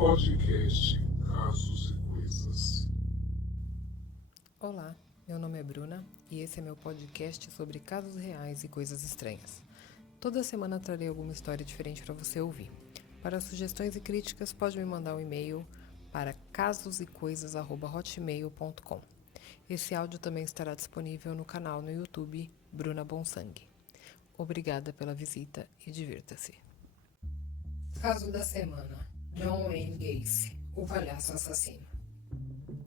Podcast Casos e Coisas. Olá, meu nome é Bruna e esse é meu podcast sobre casos reais e coisas estranhas. Toda semana trarei alguma história diferente para você ouvir. Para sugestões e críticas, pode me mandar um e-mail para casosecoisas@hotmail.com. Esse áudio também estará disponível no canal no YouTube Bruna Bonsangue. Obrigada pela visita e divirta-se. Caso da semana: John Wayne Gacy, o palhaço assassino.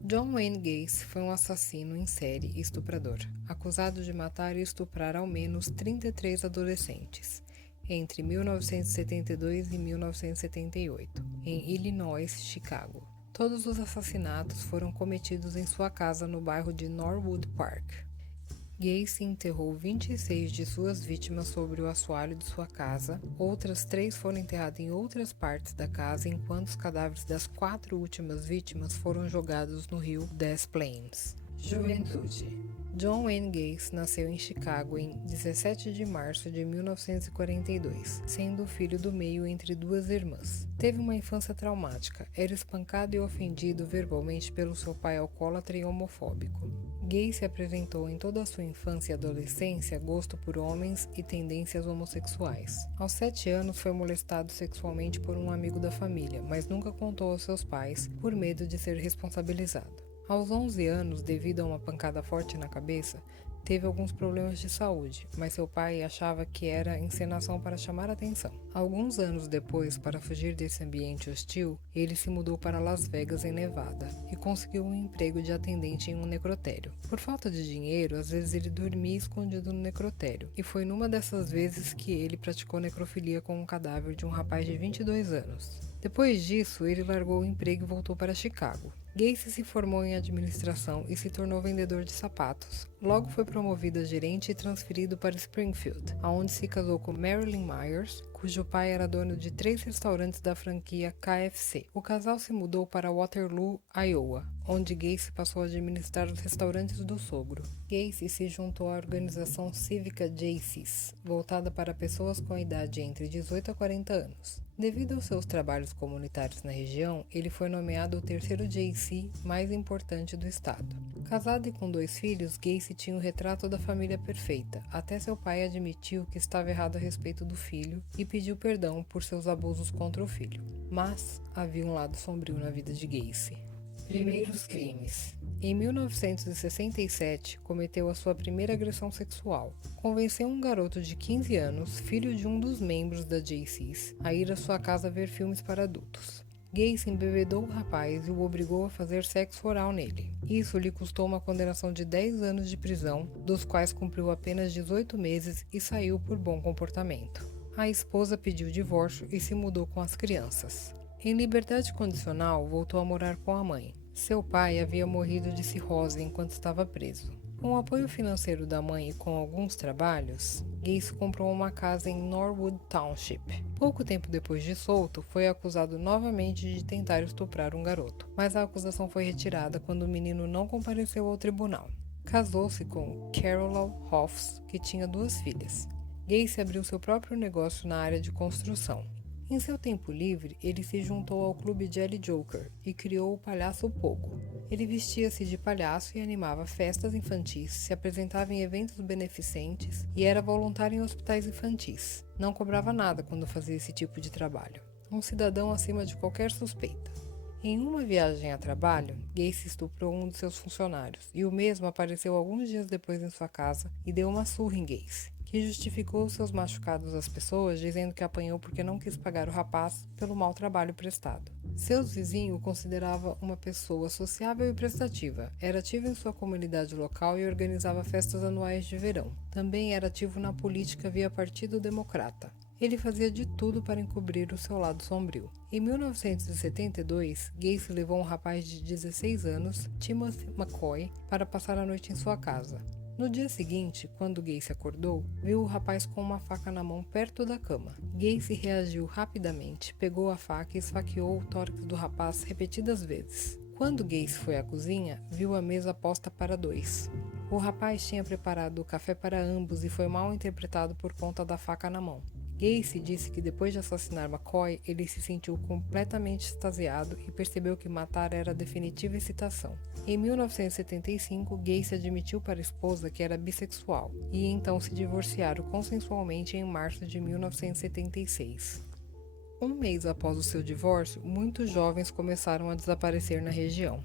John Wayne Gacy foi um assassino em série e estuprador, acusado de matar e estuprar ao menos 33 adolescentes, entre 1972 e 1978, em Illinois, Chicago. Todos os assassinatos foram cometidos em sua casa no bairro de Norwood Park. Gacy enterrou 26 de suas vítimas sobre o assoalho de sua casa, outras 3 foram enterradas em outras partes da casa, enquanto os cadáveres das 4 últimas vítimas foram jogados no rio Des Plaines. Juventude. John Wayne Gacy nasceu em Chicago em 17 de março de 1942, sendo o filho do meio entre 2 irmãs. Teve uma infância traumática, era espancado e ofendido verbalmente pelo seu pai alcoólatra e homofóbico. Gacy apresentou em toda a sua infância e adolescência gosto por homens e tendências homossexuais. Aos 7 anos foi molestado sexualmente por um amigo da família, mas nunca contou aos seus pais por medo de ser responsabilizado. Aos 11 anos, devido a uma pancada forte na cabeça, teve alguns problemas de saúde, mas seu pai achava que era encenação para chamar atenção. Alguns anos depois, para fugir desse ambiente hostil, ele se mudou para Las Vegas, em Nevada, e conseguiu um emprego de atendente em um necrotério. Por falta de dinheiro, às vezes ele dormia escondido no necrotério, e foi numa dessas vezes que ele praticou necrofilia com um cadáver de um rapaz de 22 anos. Depois disso, ele largou o emprego e voltou para Chicago. Gacy se formou em administração e se tornou vendedor de sapatos. Logo foi promovido a gerente e transferido para Springfield, onde se casou com Marilyn Myers, cujo pai era dono de 3 restaurantes da franquia KFC. O casal se mudou para Waterloo, Iowa, onde Gacy passou a administrar os restaurantes do sogro. Gacy se juntou à organização cívica Jaycees, voltada para pessoas com idade entre 18 a 40 anos. Devido aos seus trabalhos comunitários na região, ele foi nomeado o terceiro Jaycee mais importante do estado. Casado e com 2 filhos, Gacy tinha o retrato da família perfeita, até seu pai admitiu que estava errado a respeito do filho e pediu perdão por seus abusos contra o filho. Mas havia um lado sombrio na vida de Gacy. Primeiros crimes. Em 1967, cometeu a sua primeira agressão sexual. Convenceu um garoto de 15 anos, filho de um dos membros da Jaycees, a ir à sua casa ver filmes para adultos. Gacy embebedou o rapaz e o obrigou a fazer sexo oral nele. Isso lhe custou uma condenação de 10 anos de prisão, dos quais cumpriu apenas 18 meses e saiu por bom comportamento. A esposa pediu divórcio e se mudou com as crianças. Em liberdade condicional, voltou a morar com a mãe. Seu pai havia morrido de cirrose enquanto estava preso. Com o apoio financeiro da mãe e com alguns trabalhos, Gacy comprou uma casa em Norwood Township. Pouco tempo depois de solto, foi acusado novamente de tentar estuprar um garoto, mas a acusação foi retirada quando o menino não compareceu ao tribunal. Casou-se com Carol Hoffs, que tinha 2 filhas. Gacy abriu seu próprio negócio na área de construção. Em seu tempo livre, ele se juntou ao clube Jolly Joker e criou o Palhaço Pogo. Ele vestia-se de palhaço e animava festas infantis, se apresentava em eventos beneficentes e era voluntário em hospitais infantis. Não cobrava nada quando fazia esse tipo de trabalho. Um cidadão acima de qualquer suspeita. Em uma viagem a trabalho, Gacy estuprou um de seus funcionários e o mesmo apareceu alguns dias depois em sua casa e deu uma surra em Gacy, que justificou seus machucados às pessoas, dizendo que apanhou porque não quis pagar o rapaz pelo mau trabalho prestado. Seus vizinhos o consideravam uma pessoa sociável e prestativa. Era ativo em sua comunidade local e organizava festas anuais de verão. Também era ativo na política via Partido Democrata. Ele fazia de tudo para encobrir o seu lado sombrio. Em 1972, Gacy levou um rapaz de 16 anos, Timothy McCoy, para passar a noite em sua casa. No dia seguinte, quando Gacy acordou, viu o rapaz com uma faca na mão perto da cama. Gacy reagiu rapidamente, pegou a faca e esfaqueou o tórax do rapaz repetidas vezes. Quando Gacy foi à cozinha, viu a mesa posta para 2. O rapaz tinha preparado o café para ambos e foi mal interpretado por conta da faca na mão. Gacy disse que depois de assassinar McCoy, ele se sentiu completamente extasiado e percebeu que matar era a definitiva excitação. Em 1975, Gacy admitiu para a esposa que era bissexual e então se divorciaram consensualmente em março de 1976. Um mês após o seu divórcio, muitos jovens começaram a desaparecer na região.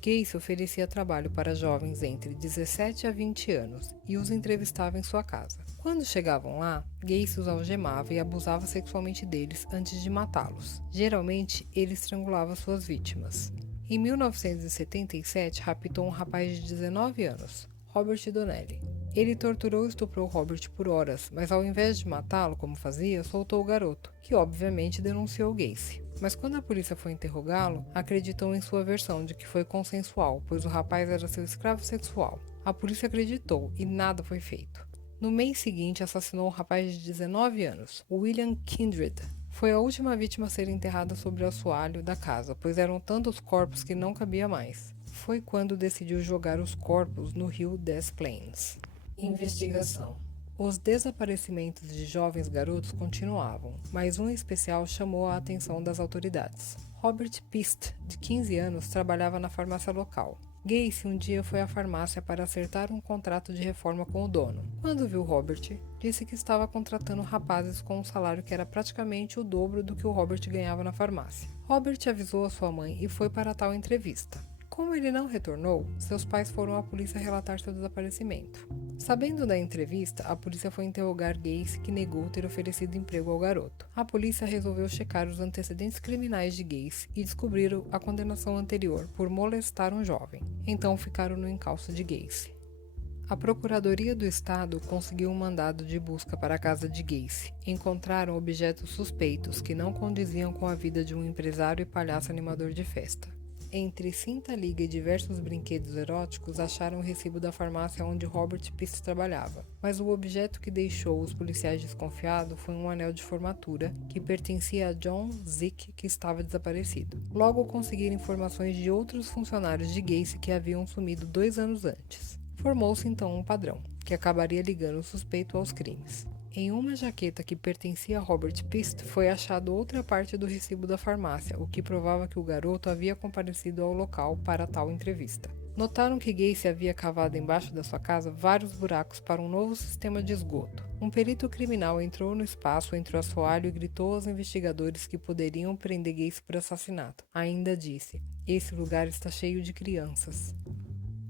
Gacy oferecia trabalho para jovens entre 17 a 20 anos e os entrevistava em sua casa. Quando chegavam lá, Gacy os algemava e abusava sexualmente deles antes de matá-los. Geralmente, ele estrangulava suas vítimas. Em 1977, raptou um rapaz de 19 anos, Robert Donnelly. Ele torturou e estuprou Robert por horas, mas ao invés de matá-lo, como fazia, soltou o garoto, que obviamente denunciou Gacy. Mas quando a polícia foi interrogá-lo, acreditou em sua versão de que foi consensual, pois o rapaz era seu escravo sexual. A polícia acreditou e nada foi feito. No mês seguinte, assassinou um rapaz de 19 anos, William Kindred. Foi a última vítima a ser enterrada sobre o assoalho da casa, pois eram tantos corpos que não cabia mais. Foi quando decidiu jogar os corpos no rio Des Plaines. Investigação. Os desaparecimentos de jovens garotos continuavam, mas um especial chamou a atenção das autoridades. Robert Pist, de 15 anos, trabalhava na farmácia local. Gacy um dia foi à farmácia para acertar um contrato de reforma com o dono. Quando viu Robert, disse que estava contratando rapazes com um salário que era praticamente o dobro do que o Robert ganhava na farmácia. Robert avisou a sua mãe e foi para tal entrevista. Como ele não retornou, seus pais foram à polícia relatar seu desaparecimento. Sabendo da entrevista, a polícia foi interrogar Gacy, que negou ter oferecido emprego ao garoto. A polícia resolveu checar os antecedentes criminais de Gacy e descobriram a condenação anterior por molestar um jovem. Então ficaram no encalço de Gacy. A Procuradoria do Estado conseguiu um mandado de busca para a casa de Gacy. Encontraram objetos suspeitos que não condiziam com a vida de um empresário e palhaço animador de festa. Entre cinta liga e diversos brinquedos eróticos, acharam o recibo da farmácia onde Robert Pist trabalhava. Mas o objeto que deixou os policiais desconfiados foi um anel de formatura que pertencia a John Zick, que estava desaparecido. Logo conseguiram informações de outros funcionários de Gacy que haviam sumido 2 anos antes. Formou-se então um padrão, que acabaria ligando o suspeito aos crimes. Em uma jaqueta que pertencia a Robert Pist foi achado outra parte do recibo da farmácia, o que provava que o garoto havia comparecido ao local para tal entrevista. Notaram que Gacy havia cavado embaixo da sua casa vários buracos para um novo sistema de esgoto. Um perito criminal entrou no espaço entre o assoalho e gritou aos investigadores que poderiam prender Gacy por assassinato. Ainda disse: "Esse lugar está cheio de crianças."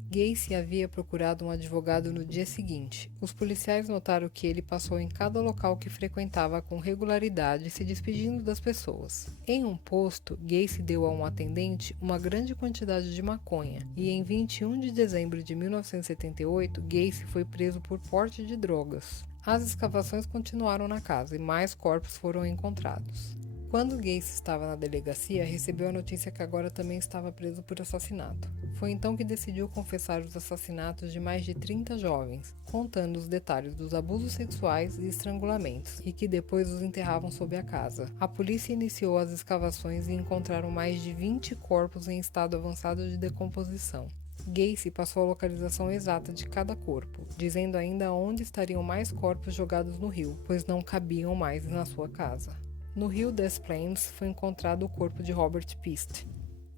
Gacy havia procurado um advogado no dia seguinte. Os policiais notaram que ele passou em cada local que frequentava com regularidade, se despedindo das pessoas. Em um posto, Gacy deu a um atendente uma grande quantidade de maconha, e em 21 de dezembro de 1978, Gacy foi preso por porte de drogas. As escavações continuaram na casa e mais corpos foram encontrados. Quando Gacy estava na delegacia, recebeu a notícia que agora também estava preso por assassinato. Foi então que decidiu confessar os assassinatos de mais de 30 jovens, contando os detalhes dos abusos sexuais e estrangulamentos, e que depois os enterravam sob a casa. A polícia iniciou as escavações e encontraram mais de 20 corpos em estado avançado de decomposição. Gacy passou a localização exata de cada corpo, dizendo ainda onde estariam mais corpos jogados no rio, pois não cabiam mais na sua casa. No rio Des Plaines foi encontrado o corpo de Robert Pist.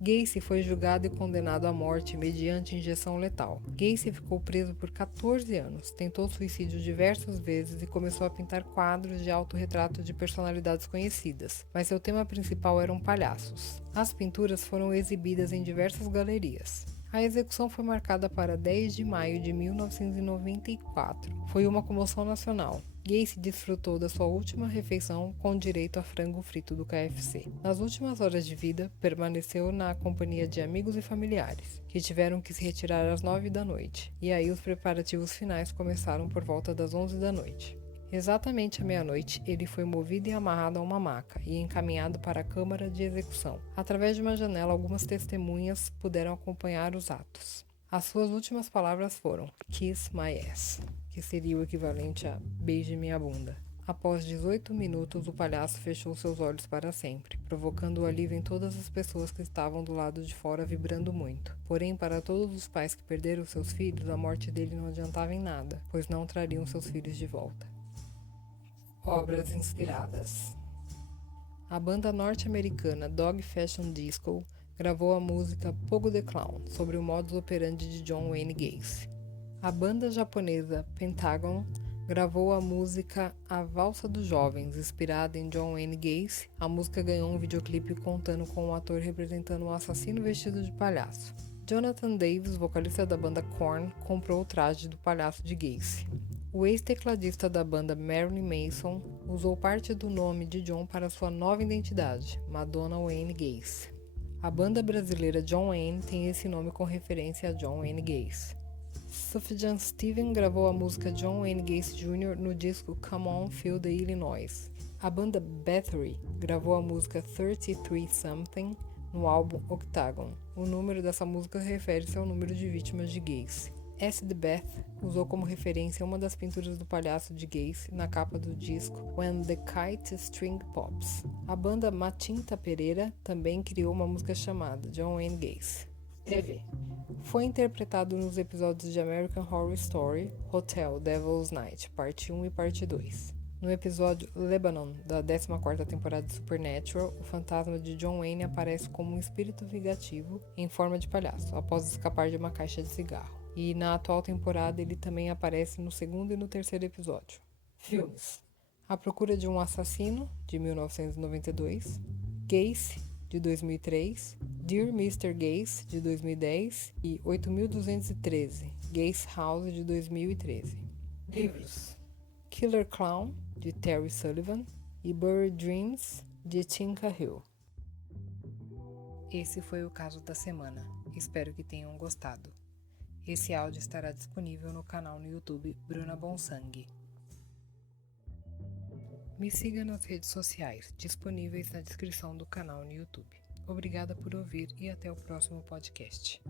Gacy foi julgado e condenado à morte mediante injeção letal. Gacy ficou preso por 14 anos, tentou suicídio diversas vezes e começou a pintar quadros de autorretrato de personalidades conhecidas, mas seu tema principal eram palhaços. As pinturas foram exibidas em diversas galerias. A execução foi marcada para 10 de maio de 1994. Foi uma comoção nacional. Gacy desfrutou da sua última refeição com direito a frango frito do KFC. Nas últimas horas de vida, permaneceu na companhia de amigos e familiares, que tiveram que se retirar às 9 da noite, e aí os preparativos finais começaram por volta das 11 da noite. Exatamente à meia-noite, ele foi movido e amarrado a uma maca e encaminhado para a câmara de execução. Através de uma janela, algumas testemunhas puderam acompanhar os atos. As suas últimas palavras foram "Kiss my ass", que seria o equivalente a "beije minha bunda". Após 18 minutos, o palhaço fechou seus olhos para sempre, provocando o alívio em todas as pessoas que estavam do lado de fora, vibrando muito. Porém, para todos os pais que perderam seus filhos, a morte dele não adiantava em nada, pois não trariam seus filhos de volta. Obras inspiradas. A banda norte-americana Dog Fashion Disco gravou a música Pogo the Clown sobre o modus operandi de John Wayne Gacy. A banda japonesa Pentagon gravou a música A Valsa dos Jovens, inspirada em John Wayne Gacy. A música ganhou um videoclipe contando com o ator representando um assassino vestido de palhaço. Jonathan Davis, vocalista da banda Korn, comprou o traje do palhaço de Gacy. O ex-tecladista da banda Marilyn Manson usou parte do nome de John para sua nova identidade, Madonna Wayne Gacy. A banda brasileira John Wayne tem esse nome com referência a John Wayne Gacy. Sufjan Stevens gravou a música John Wayne Gacy Jr. no disco Come On Feel the Illinois. A banda Bathory gravou a música 33 Something no álbum Octagon. O número dessa música refere-se ao número de vítimas de Gacy. Acid Bath usou como referência uma das pinturas do palhaço de Gacy na capa do disco When the Kite String Pops. A banda Matinta Pereira também criou uma música chamada John Wayne Gacy. TV. Foi interpretado nos episódios de American Horror Story, Hotel, Devil's Night, parte 1 e parte 2. No episódio Lebanon, da 14ª temporada de Supernatural, o fantasma de John Wayne aparece como um espírito vingativo em forma de palhaço, após escapar de uma caixa de cigarro. E na atual temporada ele também aparece no segundo e no terceiro episódio. Filmes. A Procura de um Assassino, de 1992, Gacy, de 2003, Dear Mr. Gacy, de 2010 e 8213, Gacy House, de 2013. Livros. Killer Clown, de Terry Sullivan e Buried Dreams, de Tinka Hill. Esse foi o caso da semana. Espero que tenham gostado. Esse áudio estará disponível no canal no YouTube Bruna Bonsangue. Me siga nas redes sociais, disponíveis na descrição do canal no YouTube. Obrigada por ouvir e até o próximo podcast.